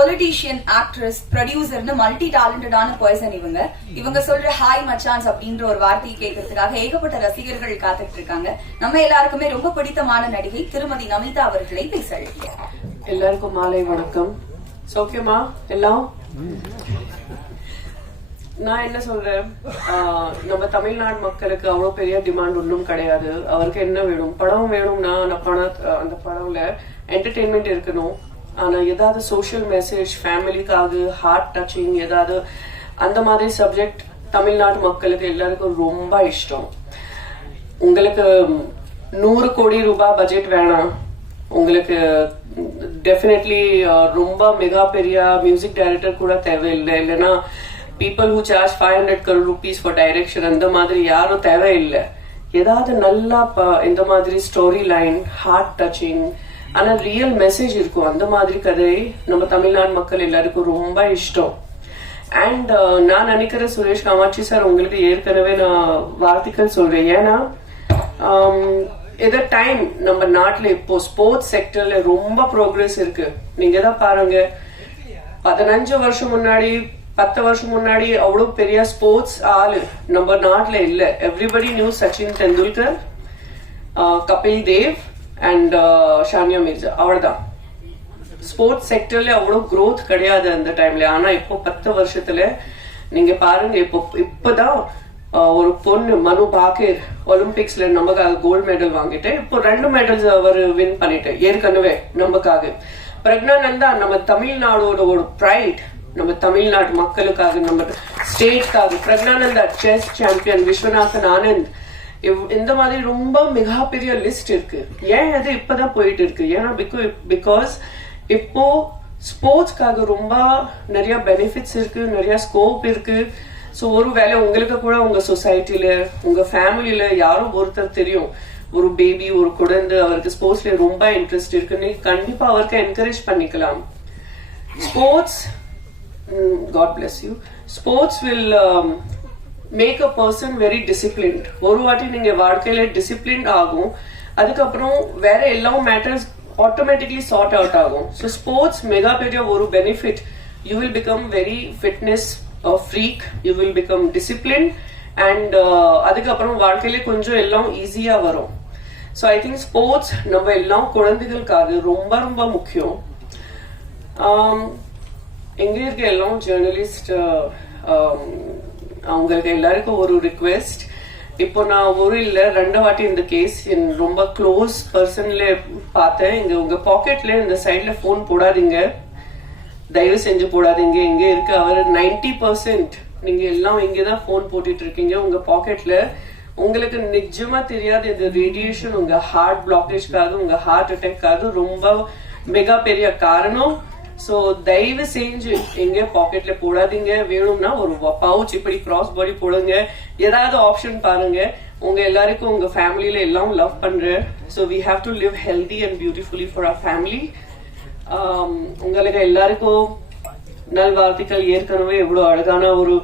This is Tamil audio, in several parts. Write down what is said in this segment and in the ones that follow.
பொலிட்டீஷியன் ஆக்ட்ரஸ் ப்ரொடியூசர்னு மல்டி டேலண்டடான பர்சன் இவங்க. இவங்க சொல்ற ஹாய் மச்சான்ஸ் அப்படின்ற ஒரு வார்த்தையை கேட்கறதுக்காக ஏகப்பட்ட ரசிகர்கள் காத்துட்டு இருக்காங்க நம்ம எல்லாருக்குமே ரொம்ப பிடித்தமான நடிகை திருமதி நமிதா அவர்களை பேச எல்லாருக்கும் மாலை வணக்கம். சௌக்கியமா? எல்லாம்? நான் என்ன சொல்றேன்? ஆஹ் நம்ம தமிழ்நாடு மக்களுக்கு அவ்வளவு பெரிய டிமாண்ட் ஒன்றும் கிடையாது. அவருக்கு என்ன வேணும்? படம் வேணும்னா அந்த பண அந்த படம்ல என்டர்டெயின்மெண்ட் இருக்கணும். ஆனால் ஏதாவது சோஷியல் மெசேஜ் ஃபேமிலிக்காக ஹார்ட் டச்சிங் ஏதாவது அந்த மாதிரி சப்ஜெக்ட் தமிழ்நாட்டு மக்களுக்கு எல்லாருக்கும் ரொம்ப இஷ்டம். உங்களுக்கு நூறு கோடி ரூபாய் பட்ஜெட் வேணாம். உங்களுக்கு டெஃபினெட்லி ரொம்ப மெகா பெரிய மியூசிக் டைரக்டர் கூட தேவையில்லை. இல்லைன்னா people who charge five hundred crore rupees for direction அந்த மாதிரி யாரும் தேவையில்லை. ஏதாவது நல்லா இந்த மாதிரி ஸ்டோரி லைன் ஹார்ட் டச்சிங் ஆனால் ரியல் மெசேஜ் இருக்கும். அந்த மாதிரி கதை நம்ம தமிழ்நாடு மக்கள் எல்லாருக்கும் ரொம்ப இஷ்டம். அண்ட் uh, நான் நினைக்கிறேன் சுரேஷ் காமாட்சி சார் உங்களுக்கு ஏற்கனவே நான் வார்த்தைகள் சொல்றேன். ஏன்னா um, ஆம், டைம் நம்ம நாட்டில் இப்போ ஸ்போர்ட்ஸ் செக்டர்ல ரொம்ப ப்ரோக்ரஸ் இருக்கு. நீங்க தான் பாருங்க. பதினஞ்சு வருஷம் முன்னாடி பத்து வருஷம் முன்னாடி அவ்வளோ பெரிய ஸ்போர்ட்ஸ் ஆளு நம்ம நாட்டில் இல்லை. Everybody knew Sachin Tendulkar Kapil Dev and Sania Mirza அவ்வளவுதான் ஸ்போர்ட்ஸ் செக்டர்ல அவ்வளோ க்ரோத் கிடையாது அந்த டைம்ல ஆனா இப்போ பத்து வருஷத்துல நீங்க பாருங்க இப்போ இப்போதான் ஒரு பொண்ணு மனு பாக்கேர் ஒலிம்பிக்ஸ்ல நமக்காக கோல்டு மெடல் வாங்கிட்டு இப்போ ரெண்டு மெடல்ஸ் அவர் வின் பண்ணிட்டு ஏற்கனவே நமக்காக. பிரக்னானந்தா நம்ம தமிழ்நாடோட ஒரு ப்ரைட் நம்ம தமிழ்நாடு மக்களுக்காக நம்ம ஸ்டேட்காக பிரக்னானந்தா செஸ் சாம்பியன் விஸ்வநாதன் ஆனந்த் இந்த மாதிரி ரொம்ப மிகப்பெரிய லிஸ்ட் இருக்கு. ஏன் அது இப்பதான் போயிட்டு இருக்கு ஏன்னா பிகாஸ் இப்போ ஸ்போர்ட்ஸ்க்காக ரொம்ப நிறைய பெனிஃபிட்ஸ் இருக்கு நிறைய ஸ்கோப் இருக்கு. ஸோ ஒரு வேலை உங்களுக்கு கூட உங்க சொசைட்டில உங்க ஃபேமிலியில யாரும் ஒருத்தர் தெரியும். ஒரு பேபி ஒரு குழந்தை அவருக்கு ஸ்போர்ட்ஸ்ல ரொம்ப இன்ட்ரெஸ்ட் இருக்குன்னு கண்டிப்பா அவருக்கு என்கரேஜ் பண்ணிக்கலாம். Sports god bless you sports will make a person very disciplined ஒரு வாட்டி நீங்க வாழ்க்கையில டிசிப்ளின்ட் ஆகும் அதுக்கப்புறம் வேற எல்லாம் மேட்டர்ஸ் ஆட்டோமேட்டிக்லி சார்ட் அவுட் ஆகும். ஸோ ஸ்போர்ட்ஸ் மெகா பெரிய ஒரு benefit you will become very fitness freak you will become discipline and அதுக்கப்புறம் வாழ்க்கையில கொஞ்சம் எல்லாம் ஈஸியா வரும். ஸோ ஐ திங்க் ஸ்போர்ட்ஸ் நம்ம எல்லாம் குழந்தைகளுக்காக ரொம்ப ரொம்ப முக்கியம். ஆம், எங்க இருக்க எல்லாம் ஜேர்னலிஸ்ட் அவங்களுக்கு எல்லாருக்கும் ஒரு ரிக்வெஸ்ட் இப்போ நான் ஒரு இல்லை ரெண்டு வாட்டி இந்த கேஸ் என் ரொம்ப க்ளோஸ் பர்சன்ல பார்த்தேன். இங்க உங்க பாக்கெட்ல இந்த சைட்ல போன் போடாதீங்க. தயவு செஞ்சு போடாதீங்க. இங்க இருக்கு. அவர் 90% பர்சன்ட் நீங்க எல்லாம் இங்கே தான் போன் போட்டுட்டு இருக்கீங்க உங்க பாக்கெட்ல உங்களுக்கு நிஜமா தெரியாது இந்த ரேடியேஷன் உங்க ஹார்ட் பிளாக்கேஜ்க்காக உங்க ஹார்ட் அட்டாக்காக ரொம்ப மிக பெரிய காரணம். சோ தயவு செஞ்சு எங்க பாக்கெட்ல போடாதீங்க. வேணும்னா ஒரு பவுச் இப்படி கிராஸ் பாடி போடுங்க. ஏதாவது ஆப்ஷன் பாருங்க. உங்க எல்லாருக்கும் உங்க ஃபேமிலியில எல்லாம் லவ் பண்றேன். So we have to live healthy and beautifully for our family உங்களுக்கு எல்லாருக்கும் நல்வாழ்த்துக்கள். ஏற்கனவே எவ்வளவு அழகான ஒரு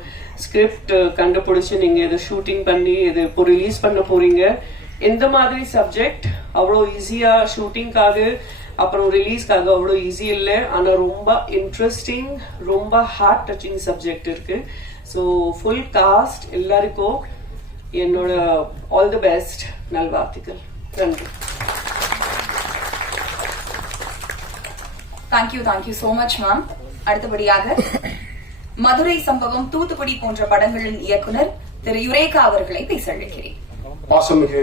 ஸ்கிரிப்ட் கண்டுபிடிச்சு நீங்க இதை ஷூட்டிங் பண்ணி இது இப்போ ரிலீஸ் பண்ண போறீங்க. இந்த மாதிரி சப்ஜெக்ட் அவ்வளோ ஈஸியா ஷூட்டிங்காக அப்புறம் ரிலீஸ்க்காக அவ்வளோ ஈஸி இல்லை. ஆனா ரொம்ப இன்ட்ரெஸ்டிங் ரொம்ப ஹார்ட் டச்சிங் சப்ஜெக்ட் இருக்கு. ஸோ ஃபுல் காஸ்ட் எல்லாருக்கும் என்னோட ஆல் தி பெஸ்ட் நல்வாழ்த்துக்கள். நன்றி. Thank you thank you so much ma'am அடுத்தபடியாக மதுரை சம்பவம் தூத்துக்குடி போன்ற படங்களின் இயக்குனர் திரு. யுரேகா அவர்களை பேச அழைக்கிறேன். பாசமிகு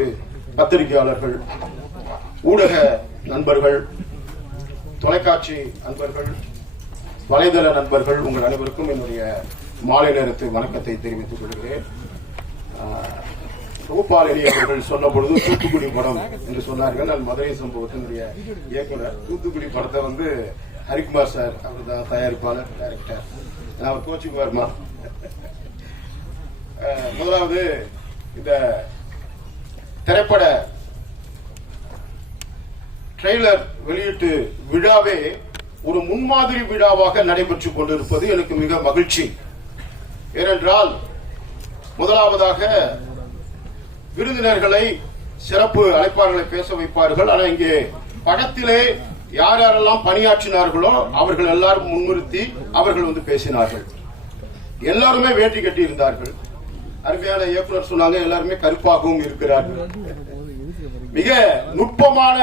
பத்திரிகையாளர்கள் ஊடக நண்பர்கள் தொலைக்காட்சி நண்பர்கள் வலைதள நண்பர்கள் உங்கள் அனைவருக்கும் என்னுடைய மாலை நேரத்து வணக்கத்தை தெரிவித்துக் கொள்கிறேன். ஆஹ், தொகுப்பாளினி அவர்கள் சொன்ன பொழுது தூத்துக்குடி படம் என்று சொன்னார்கள். நான் மதுரை சம்பவத்தினுடைய இயக்குனர். தூத்துக்குடி படத்தை வந்து ஹரிக்குமார் சார் அவர் தான் தயாரிப்பாளர் டைரக்டர் நான் அவர் கோச்சிக்குமார்மா வருமா? முதலாவது இந்த திரைப்பட ட்ரெய்லர் வெளியீட்டு விழாவே ஒரு முன்மாதிரி விழாவாக நடைபெற்றுக் கொண்டிருப்பது எனக்கு மிக மகிழ்ச்சி. ஏனென்றால் முதலாவதாக விருந்தினர்களை சிறப்பு அழைப்பாளர்களை பேச வைப்பார்கள். ஆனால் இங்கே படத்திலே யார் யாரெல்லாம் பணியாற்றினார்களோ அவர்கள் எல்லாரும் முன்னிறுத்தி அவர்கள் வந்து பேசினார்கள். எல்லாருமே வேட்டி கட்டி இருந்தார்கள் அருமையான இயக்குனர் சொன்னாங்க எல்லாருமே கருப்பாகவும் இருக்கிறார்கள். மிக நுட்பமான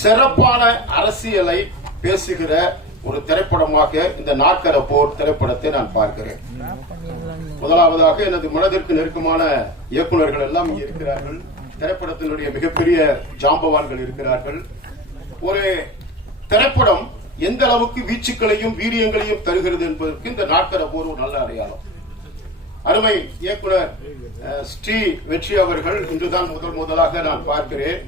சிறப்பான அரசியலை பேசுகிற ஒரு திரைப்படமாக இந்த நாற்கர போர் திரைப்படத்தை நான் பார்க்கிறேன். முதலாவதாக எனது மனதிற்கு நெருக்கமான இயக்குனர்கள் எல்லாம் இங்கே இருக்கிறார்கள். திரைப்படத்தினுடைய மிகப்பெரிய ஜாம்பவான்கள் இருக்கிறார்கள். ஒரு திரைப்படம் எந்த அளவுக்கு வீச்சுக்களையும் வீரியங்களையும் தருகிறது என்பதற்கு இந்த நாட்கர போர் ஒரு நல்ல அடையாளம். அருமை இயக்குனர் ஸ்ரீ வெற்றி அவர்கள் இன்றுதான் முதல் முதலாக நான் பார்க்கிறேன்.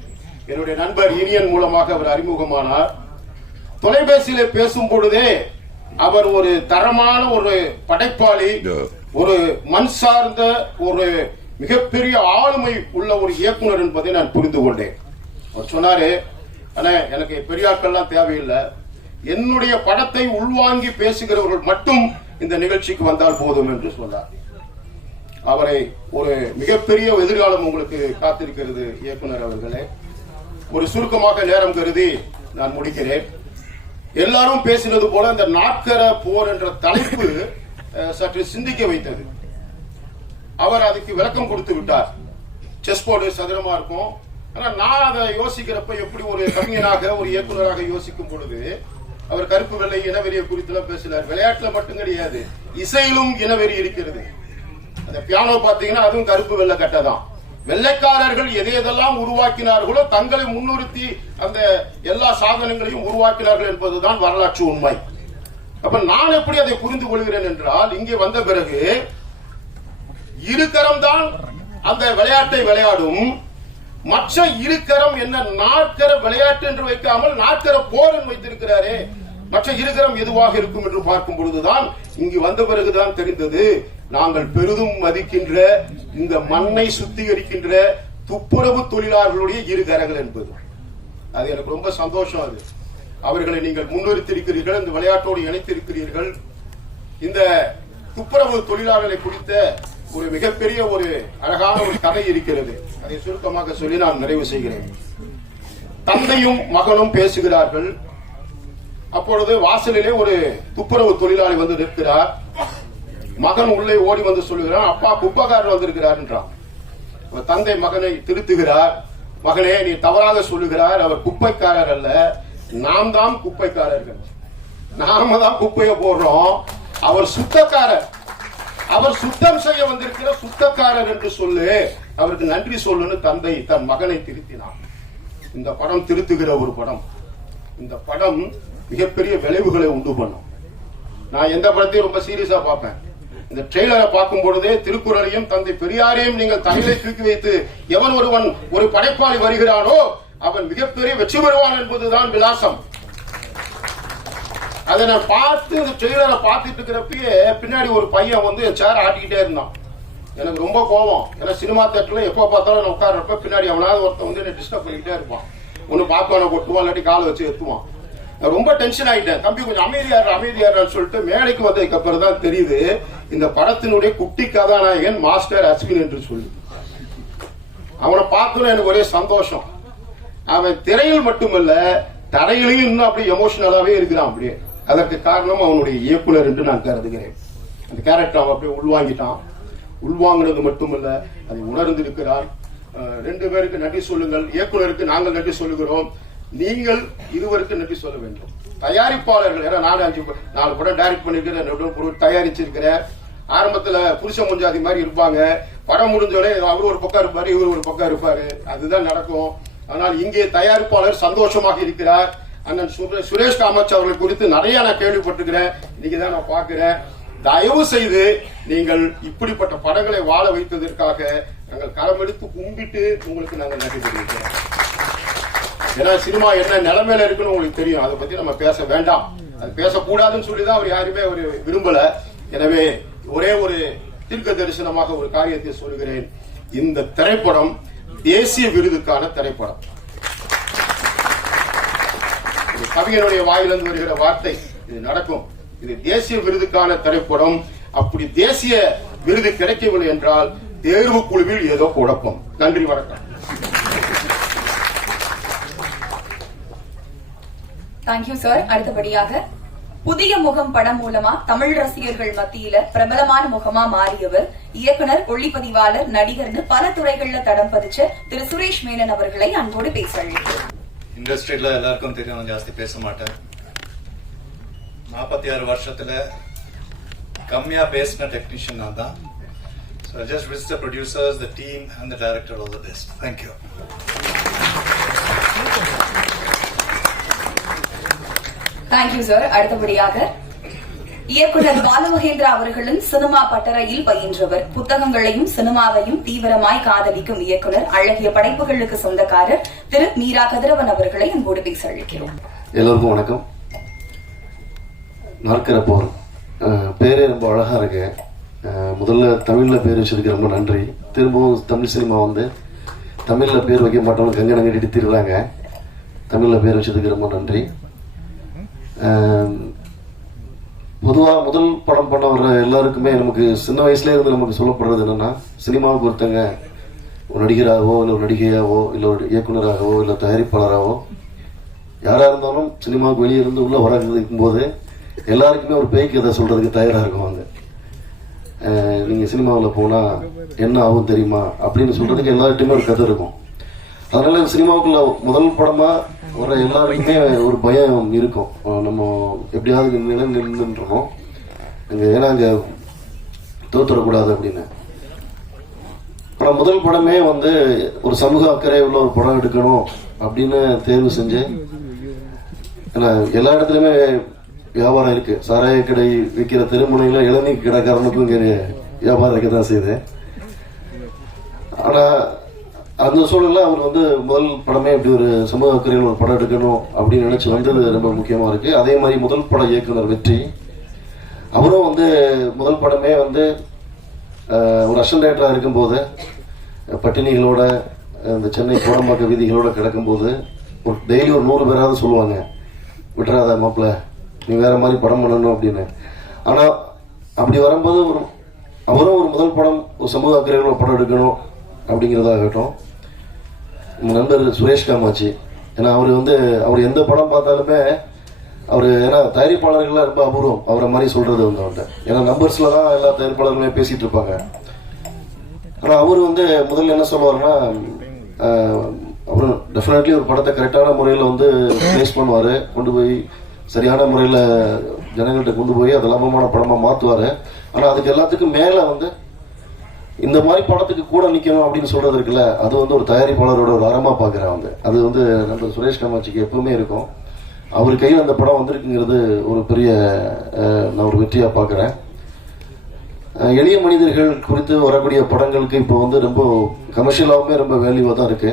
என்னுடைய நண்பர் இனியன் மூலமாக அவர் அறிமுகமானார். தொலைபேசியில பேசும் பொழுதே அவர் ஒரு தரமான ஒரு படைப்பாளி ஒரு மண் சார்ந்த ஒரு மிகப்பெரிய ஆளுமை உள்ள ஒரு இயக்குனர் என்பதை நான் புரிந்து கொண்டேன். அவர் சொன்னாரு அண்ணே எனக்கு பெரியாக்கள்லாம் தேவையில்லை. என்னுடைய படத்தை உள்வாங்கி பேசுகிறவர்கள் மட்டும் இந்த நிகழ்ச்சிக்கு வந்தால் போதும் என்று சொன்னார். அவரை ஒரு மிகப்பெரிய எதிர்காலம் உங்களுக்கு காத்திருக்கிறது இயக்குனர் அவர்களே. ஒரு சுருக்கமாக நேரம் கருதி நான் முடிக்கிறேன். எல்லாரும் பேசினது போல இந்த நாட்கர போர் என்ற தலைப்பு சற்று சிந்திக்க வைத்தது. அவர் அதுக்கு விளக்கம் கொடுத்து விட்டார். செஸ் போர்டு சதுரமா இருக்கும். ஆனா நான் அதை யோசிக்கிறப்ப எப்படி ஒரு கவிஞனாக ஒரு இயக்குநராக யோசிக்கும் பொழுது அவர் கருப்பு வெள்ளை இனவெறியை குறித்துலாம் பேசினார். விளையாட்டுல மட்டும் கிடையாது. இசையிலும் இனவெறி இருக்கிறது. அந்த பியானோ பாத்தீங்கன்னா அதுவும் கருப்பு வெள்ளை கட்டை தான். வெள்ளைக்காரர்கள் எதை எதெல்லாம் உருவாக்கினார்களோ தங்களை முன்னிறுத்தி அந்த எல்லா சாதனங்களையும் உருவாக்கினார்கள் என்பதுதான் வரலாற்று உண்மை. அப்ப நான் எப்படி அதை புரிந்து கொள்கிறேன் என்றால் இங்கே வந்த பிறகு இருக்கரம் தான் அந்த விளையாட்டை விளையாடும். மற்ற இருக்கரம் என்ன நாற்கர விளையாட்டு என்று வைக்காமல் நாற்கர போர் என்று வைத்திருக்கிறாரே. மற்ற இருக்கரம் எதுவாக இருக்கும் என்று பார்க்கும் பொழுதுதான் இங்கு வந்த பிறகுதான் தெரிந்தது. நாங்கள் பெரிதும் மதிக்கின்ற இந்த மண்ணை சுத்திகரிக்கின்ற துப்புரவு தொழிலாளர்களுடைய இரு கரங்கள் என்பது. அது எனக்கு ரொம்ப சந்தோஷம் அது. அவர்களை நீங்கள் முன்னிறுத்திருக்கிறீர்கள் இந்த விளையாட்டோடு இணைத்திருக்கிறீர்கள். இந்த துப்புரவு தொழிலாளர்களை குறித்த ஒரு மிகப்பெரிய ஒரு அழகான ஒரு கதை இருக்கிறது. அதை சுருக்கமாக சொல்லி நான் நிறைவு செய்கிறேன். தந்தையும் மகனும் பேசுகிறார்கள். அப்பொழுது வாசலிலே ஒரு துப்புரவு தொழிலாளி வந்து நிற்கிறார். மகன் உள்ளே ஓடி வந்து சொல்லுகிறான் அப்பா குப்பக்காரர் வந்திருக்கிறார் தந்தை மகனை திருத்துகிறார். மகனே நீ தவறாக சொல்லுகிறார் அவர் குப்பைக்காரர் அல்ல. நாம் தான் குப்பைக்காரர்கள். நாம தான் குப்பையை போடுறோம். அவர் சுத்தக்காரர். அவர் சுத்தம் செய்ய வந்திருக்கிற சுத்தக்காரர் என்று சொல்லு. அவருக்கு நன்றி சொல்லுன்னு தந்தை தன் மகனை திருத்தினான். இந்த படம் திருத்துகிற ஒரு படம். இந்த படம் மிகப்பெரிய விளைவுகளை உண்டு பண்ணும். நான் எந்த படத்தையும் ரொம்ப சீரியஸா பார்ப்பேன். இந்த ட்ரெய்லரை பார்க்கும் பொழுதே திருக்குறளையும் தந்தை பெரியாரையும் நீங்கள் தலையிலே தூக்கி வைத்து எவன் ஒருவன் ஒரு படைப்பாளி வருகிறானோ அவன் மிகப்பெரிய வெற்றி பெறுவான் என்பதுதான் விலாசம். அதை நான் பார்த்து இந்த ட்ரெய்லரை பார்த்துட்டு இருக்கிறப்பயே பின்னாடி ஒரு பையன் வந்து என் சேர் ஆட்டிக்கிட்டே இருந்தான். எனக்கு ரொம்ப கோவம். ஏன்னா சினிமா தேட்டர்ல எப்போ பார்த்தாலும் நான் உட்கார்றப்ப பின்னாடி அவனாவது ஒருத்தன் வந்து என்னை டிஸ்டர்ப் பண்ணிக்கிட்டே இருப்பான். ஒன்னு பாப்பானை கொட்டுவான் இல்லாட்டி காலை வச்சு எத்துவான் நான் ரொம்ப டென்ஷன் ஆயிட்டேன். தம்பி கொஞ்சம் அமைதியாரு அமைதியாரு சொல்லிட்டு மேடைக்கு வந்ததுக்கு அப்புறம் தான் தெரியுது இந்த படத்தினுடைய குட்டி கதாநாயகன் மாஸ்டர் அஸ்வின் என்று சொல்லி. அவனை பார்த்தோன்னு எனக்கு ஒரே சந்தோஷம். அவன் திரையில் மட்டுமல்ல தரையிலையும் இன்னும் அப்படியே எமோஷனலாவே இருக்கிறான் அப்படியே. அதற்கு காரணம் அவனுடைய இயக்குனர் என்று நான் கருதுகிறேன். அந்த கேரக்டர் அவன் அப்படியே உள்வாங்கிட்டான். உள்வாங்கினது மட்டுமல்ல அதை உணர்ந்திருக்கிறான் ரெண்டு பேருக்கு நன்றி சொல்லுங்கள். இயக்குனருக்கு நாங்கள் நன்றி சொல்லுகிறோம். நீங்கள் இருவருக்கு நன்றி சொல்ல வேண்டும். தயாரிப்பாளர்கள் ஏன்னா நாலு அஞ்சு நாலு படம் டைரக்ட் பண்ணிருக்கிறேன் ரெண்டு தயாரிச்சிருக்கிறேன் ஆரம்பத்துல புருஷ முஞ்சாதி மாதிரி இருப்பாங்க. படம் முடிஞ்சோடனே அவர் ஒரு பக்கம் இருப்பாரு இவர் ஒரு பக்கம் இருப்பாரு. அதுதான் நடக்கும். ஆனால் இங்கே தயாரிப்பாளர் சந்தோஷமாக இருக்கிறார். அண்ணன் சுரேஷ் காமாட்சி அவர்கள் குறித்து நிறைய நான் கேள்விப்பட்டிருக்கிறேன். இன்னைக்கு தான் நான் பாக்குறேன் தயவு செய்து நீங்கள் இப்படிப்பட்ட படங்களை வாழ வைத்ததற்காக நாங்கள் களமெடுத்து கும்பிட்டு உங்களுக்கு நாங்கள் நன்றி தெரிவிக்கிறோம். ஏன்னா சினிமா என்ன நிலைமையில இருக்குன்னு உங்களுக்கு தெரியும். அதை பத்தி நம்ம பேச வேண்டாம். அது பேசக்கூடாதுன்னு சொல்லி தான் அவர் யாருமே அவர் விரும்பல. எனவே ஒரே ஒரு தீர்க்க தரிசனமாக ஒரு காரியத்தை சொல்கிறேன். இந்த திரைப்படம் தேசிய விருதுக்கான திரைப்படம். கவிஞனுடைய வாயிலிருந்து வருகிற வார்த்தை. இது நடக்கும். இது தேசிய விருதுக்கான திரைப்படம். அப்படி தேசிய விருது கிடைக்கவில்லை என்றால் தேர்வு குழுவில் ஏதோ குழப்பம். நன்றி வணக்கம். தேங்க்யூ சார் அடுத்தபடியாக புதிய முகம் படம் மூலமா தமிழ் ரசிகர்கள் மத்தியில பிரபலமான முகமா மாறியவர் இயக்குனர் ஒளிப்பதிவாளர் நடிகர்னு பல துறைகள்ல தடம் பதிச்ச திரு. சுரேஷ் மேனன் அவர்களை அன்போடு பேச இண்டஸ்ட்ரியில எல்லாருக்கும் தெரியும் ஜாஸ்தி பேச மாட்டேன். நாற்பத்தி ஆறு வருஷத்துல கம்மியா பேசின டெக்னீஷியன் நான் தான். So just wish the producers the team and the director all the best thank you thank you sir அடுத்தபடியாக இயக்குனர் பாலுமகேந்திரா அவர்களின் சினிமா பட்டறையில் பயின்றவர். புத்தகங்களையும் சினிமாவையும் தீவிரமாய் காதலிக்கும் இயக்குனர் அழகிய படைப்புகளுக்கு சொந்தக்காரர் திரு மீரா கதிரவன் அவர்களை அன்போடு பேச அழைக்கிறோம். எல்லோருக்கும் வணக்கம். நாற்கிற போர். பேரே ரொம்ப அழகா இருக்கு. முதல்ல தமிழ்ல பேர் வச்சதுக்கு ரொம்ப நன்றி. திரும்பவும் தமிழ் சினிமா வந்து தமிழ்ல பேர் வைக்க மாட்டோம்னு கங்கணம் கட்டிட்டு திருறாங்க தமிழ்ல பேர் வச்சதுக்கு ரொம்ப நன்றி. பொதுவாக முதல் படம் பண்ண வர்ற எல்லாருக்குமே நமக்கு சின்ன வயசுல இருந்து நமக்கு சொல்லப்படுறது என்னன்னா சினிமாவுக்கு ஒருத்தங்க ஒரு நடிகராகவோ இல்லை ஒரு நடிகையாகவோ இல்லை ஒரு இயக்குனராகவோ இல்லை தயாரிப்பாளராகவோ யாராக இருந்தாலும் சினிமாவுக்கு வெளியே இருந்து உள்ள வர்றதுக்கும் போது எல்லாருக்குமே ஒரு பேய் கதை சொல்றதுக்கு தயாராக இருக்குவாங்க. நீங்கள் சினிமாவில் போனால் என்ன ஆகும் தெரியுமா? அப்படின்னு சொல்றதுக்கு எல்லார்ட்டையுமே ஒரு கதை இருக்கும். அதனால சினிமாவுக்குள்ள முதல் படமாக வர எல்லாருக்குமே ஒரு பயம் இருக்கும். நம்ம எப்படியாவது நில நின்றுன்றோம் அங்கே ஏன்னா அங்கே தோத்துடக்கூடாது அப்படின்னு. ஆனா முதல் படமே வந்து ஒரு சமூக அக்கறை உள்ள ஒரு படம் எடுக்கணும் அப்படின்னு தேர்வு செஞ்சு ஏன்னா எல்லா இடத்துலையுமே வியாபாரம் இருக்கு. சாராய கடை விற்கிற தெருமுனையில இளநீர் கடைக்காரனுக்கும் இங்கே வியாபாரம் இருக்க தான் செய்யுது. ஆனால் அந்த சூழல்ல அவர் வந்து முதல் படமே இப்படி ஒரு சமூக அக்கறையில் ஒரு படம் எடுக்கணும் அப்படின்னு நினைச்சு வந்தது ரொம்ப முக்கியமா இருக்கு. அதே மாதிரி முதல் பட இயக்குனர் வெற்றி. அவரும் வந்து முதல் படமே வந்து ஒரு அசன் டேரக்டரா இருக்கும்போது பட்டினிகளோட இந்த சென்னை கோடம்பாக்க வீதிகளோட கிடக்கும்போது ஒரு டெய்லி ஒரு நூறு பேராவது சொல்லுவாங்க விட்டுறாத மாப்பிள்ள நீ வேற மாதிரி படம் பண்ணணும் அப்படின்னு. ஆனா அப்படி வரும்போது ஒரு அவரும் ஒரு முதல் படம் ஒரு சமூக அக்கறையில் ஒரு படம் எடுக்கணும் அப்படிங்கிறதாகட்டும். நம்ம நண்பர் சுரேஷ் காமாட்சி. ஏன்னா அவர் வந்து அவர் எந்த படம் பார்த்தாலுமே அவர் ஏன்னா தயாரிப்பாளர்கள்லாம் ரொம்ப அபூர்வம். அவரை மாதிரி சொல்றது வந்து அவர்கிட்ட. ஏன்னா நம்பர்ஸ்ல தான் எல்லா தயாரிப்பாளர்களுமே பேசிட்டு இருப்பாங்க. ஆனால் அவர் வந்து முதல்ல என்ன சொல்லுவாருன்னா அவர் டெஃபினெட்லி ஒரு படத்தை கரெக்டான முறையில் வந்து பிளேஸ் பண்ணுவார். கொண்டு போய் சரியான முறையில் ஜனங்கள்கிட்ட கொண்டு போய் அதை லாபமான படமாக மாற்றுவார் ஆனால் அதுக்கு எல்லாத்துக்கும் மேலே வந்து இந்த மாதிரி படத்துக்கு கூட நிக்கணும் அப்படின்னு சொல்றது இருக்குல்ல அது வந்து ஒரு தயாரிப்பாளரோட ஒரு அறமா பாக்குறேன் வந்து. அது வந்து நம்ம சுரேஷ் காமாட்சிக்கு எப்பவுமே இருக்கும். அவர் கையில் அந்த படம் வந்திருக்குங்கிறது ஒரு பெரிய நான் ஒரு வெற்றியா பாக்குறேன். எளிய மனிதர்கள் குறித்து வரக்கூடிய படங்களுக்கு இப்போ வந்து ரொம்ப கமர்ஷியலாகவுமே ரொம்ப வேல்யூவாக தான் இருக்கு.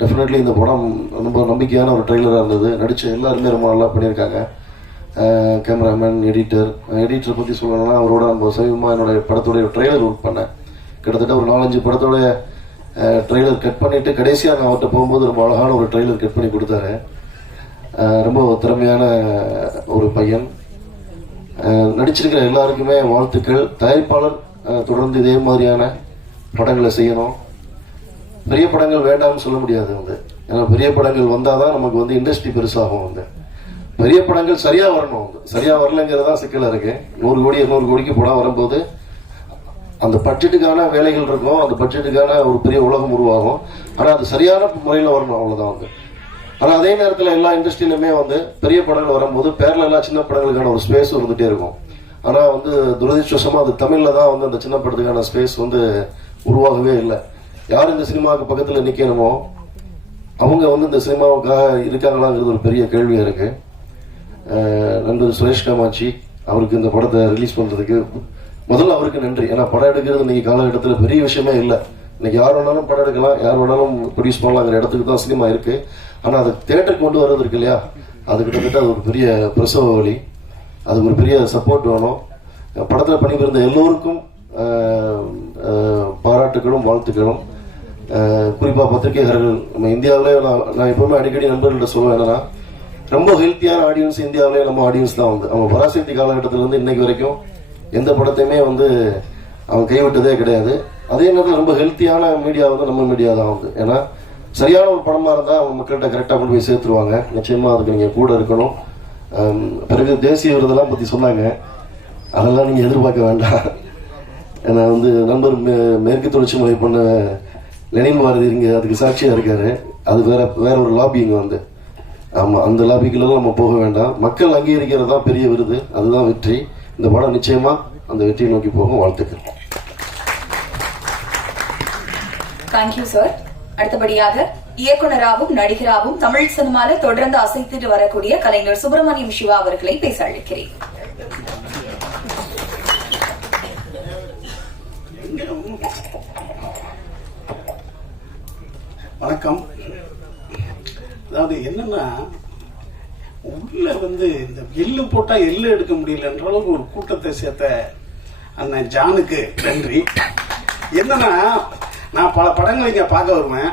டெஃபினெட்லி இந்த படம் ரொம்ப நம்பிக்கையான ஒரு ட்ரெய்லராக இருந்தது. நடித்த எல்லாருமே ரொம்ப நல்லா பண்ணியிருக்காங்க. கேமராமேன் எடிட்டர் எடிட்டரை பற்றி சொல்லணும்னா அவரோட நம்ம சமீபமாக என்னோட படத்துடைய ட்ரெய்லர் ஒர்க் பண்ணேன். கிட்டத்தட்ட ஒரு நாலஞ்சு படத்தோட ட்ரெய்லர் கட் பண்ணிட்டு கடைசியாக நான் அவர்கிட்ட போகும்போது ரொம்ப அழகான ஒரு ட்ரெய்லர் கட் பண்ணி கொடுத்தாரு. ரொம்ப திறமையான ஒரு பையன். நடிச்சிருக்கிற எல்லாருக்குமே வாழ்த்துக்கள். தயாரிப்பாளர் தொடர்ந்து இதே மாதிரியான படங்களை செய்யணும். பெரிய படங்கள் வேண்டாம்னு சொல்ல முடியாது வந்து. ஏன்னா பெரிய படங்கள் வந்தால் தான் நமக்கு வந்து இண்டஸ்ட்ரி பெருசாகும் வந்து. பெரிய படங்கள் சரியாக வரணும் வந்து. சரியாக வரலங்கிறது தான் சிக்கலாக இருக்குது நூறு கோடி இரநூறு கோடிக்கு படம் வரும்போது அந்த பட்ஜெட்டுக்கான வேலைகள் இருக்கும் அந்த பட்ஜெட்டுக்கான ஒரு பெரிய உலகம் உருவாகும். ஆனால் அது சரியான முறையில் வரணும் அவ்வளோதான் வந்து. ஆனால் அதே நேரத்தில் எல்லா இண்டஸ்ட்ரியிலுமே வந்து பெரிய படங்கள் வரும்போது பேரலா சின்ன படங்களுக்கான ஒரு ஸ்பேஸ் வந்துகிட்டே இருக்கும். ஆனால் வந்து துரதிருஷ்டவசமா அது தமிழில் தான் வந்து அந்த சின்ன படத்துக்கான ஸ்பேஸ் வந்து உருவாகவே இல்லை. யார் இந்த சினிமாவுக்கு பக்கத்தில் நிற்கணுமோ அவங்க வந்து இந்த சினிமாவுக்காக இருக்காங்களாங்கிறது ஒரு பெரிய கேள்வியாக இருக்குது நண்பர் சுரேஷ் காமாட்சி அவருக்கு இந்த படத்தை ரிலீஸ் பண்ணுறதுக்கு முதல்ல அவருக்கு நன்றி. ஏன்னா படம் எடுக்கிறது இன்னைக்கு காலகட்டத்தில் பெரிய விஷயமே இல்லை. இன்னைக்கு யார் வேணாலும் படம் எடுக்கலாம் யார் வேணாலும் ப்ரொடியூஸ் பண்ணலாங்கிற இடத்துக்கு தான் சினிமா இருக்கு. ஆனால் அது தேட்டருக்கு கொண்டு வர்றது இருக்கு இல்லையா? அது கிட்டத்தட்ட அது ஒரு பெரிய பிரசவ வழி அதுக்கு ஒரு பெரிய சப்போர்ட் வேணும். படத்தில் பணிபுரிந்த எல்லோருக்கும் பாராட்டுகளும் வாழ்த்துக்களும். குறிப்பாக பத்திரிகையாளர்கள் நம்ம இந்தியாவிலே நான் நான் எப்பவுமே அடிக்கடி நண்பர்கள்ட்ட சொல்லுவேன் என்னன்னா ரொம்ப ஹெல்த்தியான ஆடியன்ஸ் இந்தியாவிலே நம்ம ஆடியன்ஸ் தான் வந்து. அவங்க பராசக்தி காலகட்டத்திலேருந்து இன்னைக்கு வரைக்கும் எந்த படத்தையுமே வந்து அவங்க கைவிட்டதே கிடையாது. அதே நேரத்தில் ரொம்ப ஹெல்த்தியான மீடியா வந்து நம்ம மீடியா தான் அவங்க. ஏன்னா சரியான ஒரு படமாக இருந்தால் அவங்க மக்கள்கிட்ட கரெக்டாக கொண்டு போய் சேர்த்துருவாங்க. நிச்சயமாக அதுக்கு நீங்கள் கூட இருக்கணும். பிறகு தேசிய விருதெல்லாம் பற்றி சொன்னாங்க. அதெல்லாம் நீங்கள் எதிர்பார்க்க வேண்டாம். ஏன்னா வந்து நண்பர் மே- மேற்கு தொடர்ச்சி மலை பண்ண லெனின் பாரதி இங்கே அதுக்கு சாட்சியாக இருக்காரு. அது வேற வேற ஒரு லாபி இங்கே வந்து. ஆமாம் அந்த லாபிக்குள்ளெல்லாம் நம்ம போக வேண்டாம். மக்கள் அங்கீகரிக்கிறது தான் பெரிய விருது. அதுதான் வெற்றி. இந்த படம் நிச்சயமாக அந்த வெற்றியை நோக்கி போகும். வாழ்த்துக்கள். தேங்க்யூ சார் அடுத்தபடியாக இயக்குனராகவும் நடிகராகவும் தமிழ் சினிமால தொடர்ந்து அசைத்துட்டு வரக்கூடிய கலைஞர் சுப்பிரமணியம் சிவா அவர்களை பேச அழைக்கிறேன். வணக்கம். அதாவது என்னன்னா உள்ள வந்து இந்த எள்ளு போட்டா எள்ளு எடுக்க முடியலன்ற அளவுக்கு ஒரு கூட்டத்தை சேர்த்த அண்ணன் ஜானுக்கு நன்றி. என்னன்னா நான் பல படங்களை இங்க பார்க்க வருவேன்.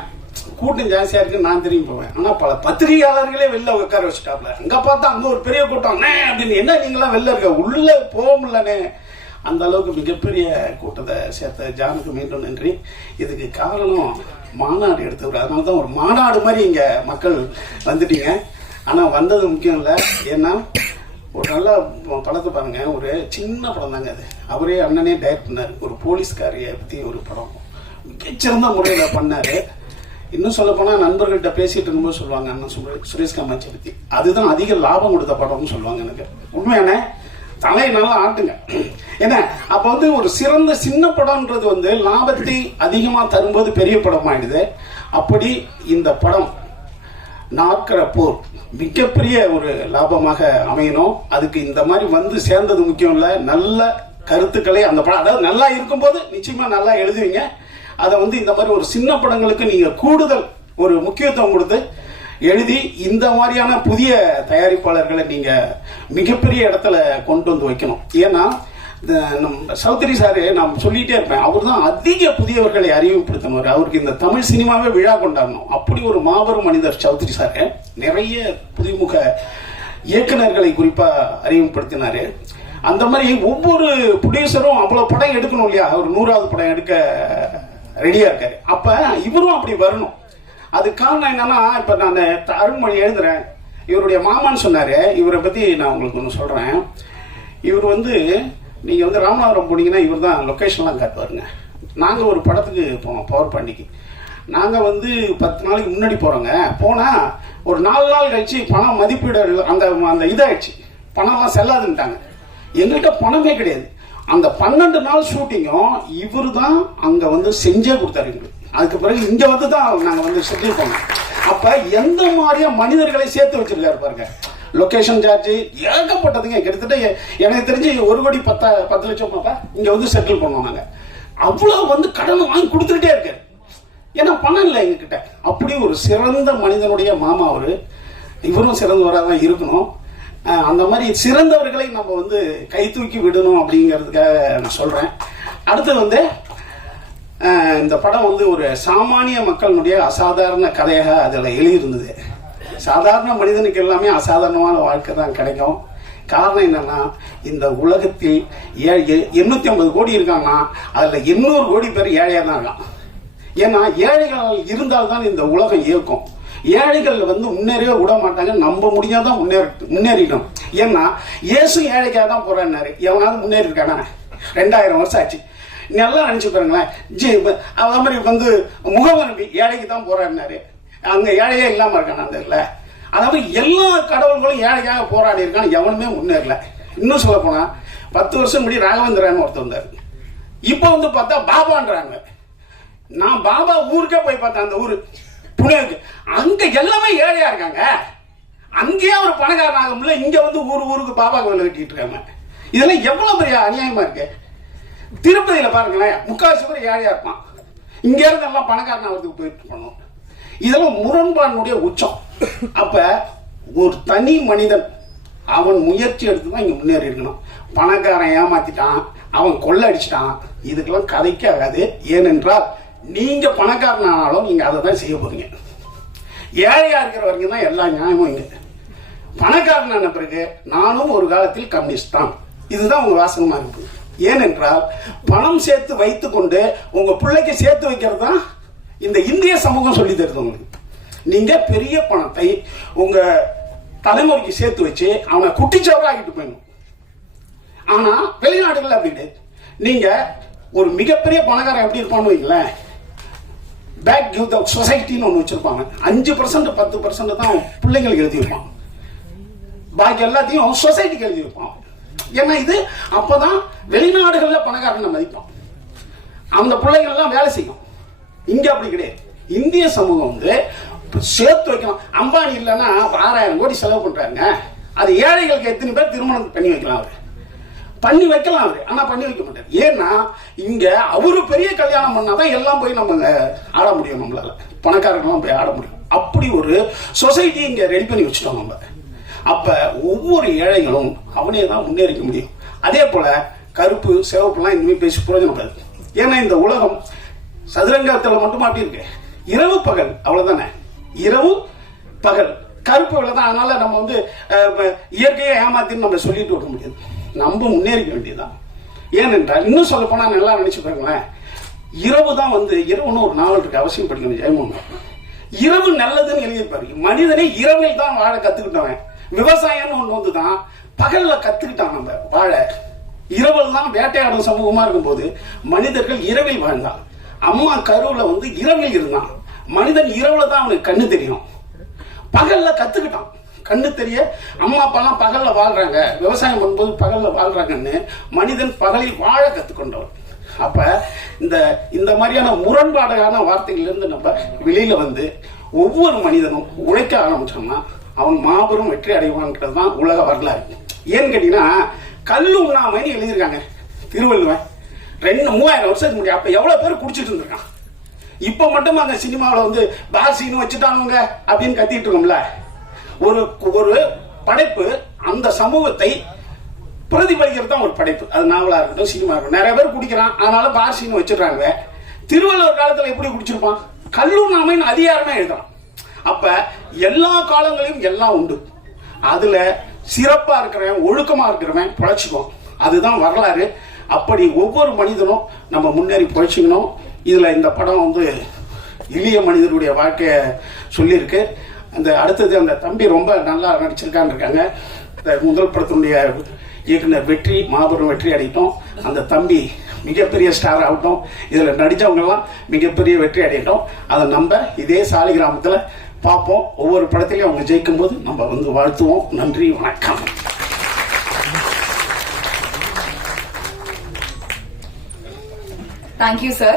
கூட்டம் ஜாஸ்தியா இருக்கு நான் திரும்பி போவேன். ஆனா பல பத்திரிகையாளர்களே வெளில உட்கார வச்சுட்டாப்ல. அங்க பார்த்தா அங்க ஒரு பெரிய கூட்டம் அண்ணே அப்படின்னு. என்ன நீங்களாம் வெளில இருக்க? உள்ள போக முடியலனே அந்த அளவுக்கு மிகப்பெரிய கூட்டத்தை சேர்த்த ஜானுக்கு மீண்டும் நன்றி. இதுக்கு காரணம் மாநாடு எடுத்தவர். அதனால தான் ஒரு மாநாடு மாதிரி இங்க மக்கள் வந்துட்டீங்க. ஆனா வந்தது முக்கியம் இல்லை. ஏன்னா ஒரு நல்ல படத்தை பாருங்க. ஒரு சின்ன படம் தாங்க அது. அவரே அண்ணனே டைரக்ட் பண்ணாரு. ஒரு போலீஸ்காரிய பத்தி ஒரு படம். மிகச்சிறந்த முறையில பண்ணாரு. இன்னும் சொல்ல போனா நண்பர்கள்ட்ட பேசிட்டு இருக்கும்போது சொல்லுவாங்க அண்ணன் சுரேஷ் சுரேஷ் காமாட்சி பத்தி. அதுதான் அதிக லாபம் கொடுத்த படம்னு சொல்லுவாங்க எனக்கு. உண்மையானே தலை நல்லா ஆட்டுங்க. என்ன அப்ப வந்து ஒரு சிறந்த சின்ன படம்ன்றது வந்து லாபத்தை அதிகமா தரும்போது பெரிய படம் ஆயிடுது அப்படி இந்த படம் நாற்கர போர் மிகப்பெரிய ஒரு லாபமாக அமையணும். அதுக்கு இந்த மாதிரி வந்து சேர்ந்தது முக்கியம் இல்ல. நல்ல கருத்துக்களை அந்த படம் அதாவது நல்லா இருக்கும்போது நிச்சயமா நல்லா எழுதுவீங்க. அதை வந்து இந்த மாதிரி ஒரு சின்ன படங்களுக்கு நீங்க கூடுதல் ஒரு முக்கியத்துவம் கொடுத்து எழுதி இந்த மாதிரியான புதிய தயாரிப்பாளர்களை நீங்க மிகப்பெரிய இடத்துல கொண்டு வந்து வைக்கணும். ஏன்னா நம் சௌத்ரி சாரு நான் சொல்லிட்டே இருப்பேன். அவர் தான் அதிக புதியவர்களை அறிமுகப்படுத்தினவர். அவருக்கு இந்த தமிழ் சினிமாவே விழா கொண்டாடணும். அப்படி ஒரு மாபெரும் மனிதர் சௌத்ரி சாரு. நிறைய புதுமுக இயக்குனர்களை குறிப்பா அறிமுகப்படுத்தினாரு. அந்த மாதிரி ஒவ்வொரு ப்ரொடியூசரும் அவ்வளவு படம் எடுக்கணும் இல்லையா? அவர் நூறாவது படம் எடுக்க ரெடியா இருக்காரு. அப்ப இவரும் அப்படி வரணும். அது காரணம் என்னன்னா இப்ப நான் அருண்மொழி எழுதுறேன். இவருடைய மாமான்னு சொன்னாரு. இவரை பத்தி நான் உங்களுக்கு ஒன்று சொல்றேன். இவர் வந்து நீங்கள் வந்து ராமநாதபுரம் போனீங்கன்னா இவர் தான் லொக்கேஷன்லாம் காட்டுவாருங்க நாங்கள் ஒரு படத்துக்கு போனோம் பவர் பாண்டிக்கு நாங்கள் வந்து பத்து நாளைக்கு முன்னாடி போகிறோங்க போனால் ஒரு நாலு நாள் கழிச்சு பணம் மதிப்பீடு அந்த அந்த இதாயிடுச்சு. பணம்லாம் செல்லாதுன்ட்டாங்க. எங்கள்கிட்ட பணமே கிடையாது. அந்த பன்னெண்டு நாள் ஷூட்டிங்கும் இவர் தான் அங்கே வந்து செஞ்சே கொடுத்தாரு எங்களுக்கு. அதுக்கு பிறகு இங்கே வந்து தான் நாங்கள் வந்து செட்டில் போனோம் அப்போ எந்த மாதிரியா மனிதர்களை சேர்த்து வச்சிருக்காரு பாருங்க. லொக்கேஷன் சார்ஜ் ஏகப்பட்டதுங்க. கிட்டத்தட்ட எனக்கு தெரிஞ்சு ஒரு கோடி பத்தா பத்து லட்சம் பாப்பா. இங்க வந்து செட்டில் பண்ணோம் நாங்க. அவ்வளவு வந்து கடன் வாங்கி கொடுத்துக்கிட்டே இருக்காரு ஏன்னா பணம் இல்லை எங்ககிட்ட? அப்படி ஒரு சிறந்த மனிதனுடைய மாமா அவரு. இவரும் சிறந்தவராக தான் இருக்கணும். அந்த மாதிரி சிறந்தவர்களை நம்ம வந்து கை தூக்கி விடணும் அப்படிங்கிறதுக்காக நான் சொல்றேன். அடுத்து வந்து இந்த படம் வந்து ஒரு சாமானிய மக்களுடைய அசாதாரண கதையாக அதில் எழுதியிருந்தது. சாதாரண மனிதனுக்கு எல்லாமே அசாதாரணமான வாழ்க்கை தான் கிடைக்கும். காரணம் என்னன்னா இந்த உலகத்தில் எண்ணூத்தி ஐம்பது கோடி இருக்காங்கன்னா அதுல எண்ணூறு கோடி பேர் ஏழையா தான் இருக்கான் ஏன்னா ஏழைகள் இருந்தால்தான் இந்த உலகம் இயக்கும். ஏழைகள் வந்து முன்னேறவே விட மாட்டாங்க நம்ப முடியாதான் முன்னேற முன்னேறிடும். ஏன்னா இயேசு ஏழைக்காக தான் போறாரு எவனாவது முன்னேறி இருக்கானா ரெண்டாயிரம் வருஷம் ஆச்சு. நல்லா நினைச்சு பாருங்களேன். ஜி அதே மாதிரி வந்து முகமது ஏழைக்கு தான் போறாருனாரு அங்கே ஏழையே இல்லாம இருக்கான் அந்த இதில் அதாவது எல்லா கடவுள்களும் ஏழைக்காக போராடி இருக்கான் எவனுமே முன்னேறல. இன்னும் சொல்ல போனா பத்து வருஷம் முன்னாடி ராகவேந்திரன் ஒருத்தர் வந்தார். இப்ப வந்து பார்த்தா பாபான்றாங்க. நான் பாபா ஊருக்கே போய் பார்த்தேன் அந்த ஊரு. புனேவுக்கு. அங்க எல்லாமே ஏழையா இருக்காங்க. அங்கேயே ஒரு பணக்காரன் ஆக முடியல இங்க வந்து ஊரு ஊருக்கு பாபா கோவில் கட்டிட்டு இருக்காங்க. இதெல்லாம் எவ்வளவு பெரிய அநியாயமா இருக்கு. திருப்பதியில பாருங்களேன் முக்காசி பேர் ஏழையா இருப்பான். இங்க இருந்து எல்லாம் பணக்காரன் ஆகிறதுக்கு போயிட்டு பண்ணணும் இதெல்லாம் முரண்பாடுடைய உச்சம். அப்ப ஒரு தனி மனிதன் அவன் முயற்சி எடுத்து தான் இங்க முன்னேறி இருக்கணும். பணக்காரன் ஏமாத்திட்டான் அவன் கொள்ளை அடிச்சிட்டான் இதுக்கெல்லாம் கதைக்கு ஆகாது. ஏனென்றால் நீங்க பணக்காரன் ஆனாலும் நீங்க அதை தான் செய்ய போறீங்க. ஏழையா இருக்கிற வரைக்கும் தான் எல்லா நியாயமும் இங்க. பணக்காரன் ஆன பிறகு நானும் ஒரு காலத்தில் கம்யூனிஸ்ட் தான். இதுதான் உங்க வாசகமா இருக்கு. ஏனென்றால் பணம் சேர்த்து வைத்துக்கொண்டு உங்க பிள்ளைக்கு சேர்த்து வைக்கிறது தான் இந்த இந்திய சமூகம் சொல்லி தருது உங்களுக்கு. நீங்க பெரிய பணத்தை உங்க தலைமுறைக்கு சேர்த்து வச்சு அவனை குட்டிச்சவராகிட்டு போயிடணும். ஆனா வெளிநாடுகள் அப்படி நீங்க ஒரு மிகப்பெரிய பணக்காரன் எப்படி இருப்பான்னு வைங்களேன். பேக் கிவ் த சொசைட்டின்னு ஒன்று வச்சிருப்பாங்க. அஞ்சு பர்சன்ட் பத்து பர்சன்ட் தான் பிள்ளைங்களுக்கு பிள்ளைங்களுக்கு எழுதியிருப்பான். பாக்கி எல்லாத்தையும் சொசைட்டிக்கு எழுதியிருப்பான். ஏன்னா இது அப்பதான் வெளிநாடுகளில் பணக்காரனை மதிப்பான். அந்த பிள்ளைங்கள்லாம் வேலை செய்யும். இங்க அப்படி கிடையாது. இந்திய சமூகம் வந்து சேர்த்து வைக்கலாம் அம்பானி இல்லைன்னா ஆறாயிரம் கோடி செலவு பண்றாங்க அது ஏழைகளுக்கு எத்தனை பேர் திருமணம் பண்ணி வைக்கலாம் அவரு? பண்ணி வைக்கலாம் அவரு. ஆனா பண்ணி வைக்க மாட்டார். ஏன்னா இங்க அவரு பெரிய கல்யாணம் பண்ணாதான் எல்லாம் போய் நம்ம ஆட முடியும் நம்மளால. பணக்காரங்களாம் போய் ஆட முடியும். அப்படி ஒரு சொசைட்டி இங்க ரெடி பண்ணி வச்சுட்டோம் நம்ம. அப்ப ஒவ்வொரு ஏழைகளும் அவனே தான் முன்னேறிக்க முடியும். அதே போல கருப்பு சிவப்புலாம் இனிமேல் பேசி பிரயோஜனப்படாது ஏன்னா இந்த உலகம் சதுரங்கத்தில் மட்டும் மாட்டியிருக்கு இரவு பகல் அவ்வளவுதானே? இரவு பகல். கருப்பு தான். அதனால நம்ம வந்து இயற்கையை ஏமாத்தின்னு நம்ம சொல்லிட்டு விட முடியாது. நம்ம முன்னேறிக்க வேண்டியதுதான். ஏனென்றால் இன்னும் சொல்ல போனா நல்லா நினைச்சு பாருங்களேன். இரவு தான் வந்து இரவுன்னு ஒரு நாவல் இருக்கு. அவசியம் படிக்கணும் ஜெயமோகன் இரவு நல்லதுன்னு எழுதியிருப்பாரு. மனிதனை இரவில் தான் வாழ கத்துக்கிட்டவன். விவசாயம்னு ஒண்ணு வந்து தான் பகல்ல கத்துக்கிட்டான் நம்ம வாழ. இரவில் தான் வேட்டையாடும் சமூகமா இருக்கும்போது மனிதர்கள் இரவில் வாழ்ந்தான் அம்மா கருவுல வந்து இரவில் இருந்தான். மனிதன் இரவுல தான் அவனுக்கு கண்ணு தெரியும். பகல்ல கத்துக்கிட்டான். கண்ணு தெரிய அம்மா அப்பாலாம் பகல்ல வாழ்றாங்க. விவசாயம் பண்ணும்போது பகல்ல வாழ்றாங்கன்னு மனிதன் பகலில் வாழ கத்துக்கொண்டவன். அப்ப இந்த இந்த மாதிரியான முரண்பாடான வார்த்தைகள்லேருந்து நம்ம வெளியில வந்து ஒவ்வொரு மனிதனும் உழைக்க ஆரம்பிச்சோம்னா அவன் மாபெரும் வெற்றி அடைவான்றது தான் உலக வரலாறு. ஏன்னு கேட்டீங்கன்னா கல் உண்ணாமைன்னு எழுதியிருக்காங்க. திருவள்ளுவன் ரெண்டு மூவாயிரம் வருஷத்துக்கு முன்னாடி அப்ப எவ்வளவு பேர் குடிச்சிட்டு இருந்திருக்கான்? இப்ப மட்டும் அந்த சினிமாவில் வந்து பாசின்னு வச்சுட்டானுங்க அப்படின்னு கத்திட்டு இருக்கோம்ல? ஒரு ஒரு படைப்பு அந்த சமூகத்தை பிரதிபலிக்கிறது தான் ஒரு படைப்பு. அது நாவலா இருக்கட்டும் சினிமா இருக்கட்டும். நிறைய பேர் குடிக்கிறான். அதனால பாசின்னு வச்சிடுறாங்க. திருவள்ளுவர் காலத்துல எப்படி குடிச்சிருப்பான்? கல்லூர்னாமைன்னு அதிகாரமே எழுதலாம். அப்ப எல்லா காலங்களையும் எல்லாம் உண்டு. அதுல சிறப்பா இருக்கிறவன் ஒழுக்கமா இருக்கிறவன் பிழைச்சிக்குவான். அதுதான் வரலாறு. அப்படி ஒவ்வொரு மனிதனும் நம்ம முன்னேறி பிழைச்சிக்கணும். இதில் இந்த படம் வந்து எளிய மனிதனுடைய வாழ்க்கையை சொல்லியிருக்கு. அந்த அடுத்தது அந்த தம்பி ரொம்ப நல்லா நடிச்சிருக்கான்னு இருக்காங்க. இந்த முதல் படத்தினுடைய இயக்குனர் வெற்றி மாபெரும் வெற்றி அடையட்டும். அந்த தம்பி மிகப்பெரிய ஸ்டார் ஆகட்டும். இதில் நடித்தவங்கெல்லாம் மிகப்பெரிய வெற்றி அடையட்டும். அதை நம்ம இதே சாலி கிராமத்தில் பார்ப்போம். ஒவ்வொரு படத்திலையும் அவங்க ஜெயிக்கும் போது நம்ம வந்து வாழ்த்துவோம். நன்றி வணக்கம். Thank you, sir.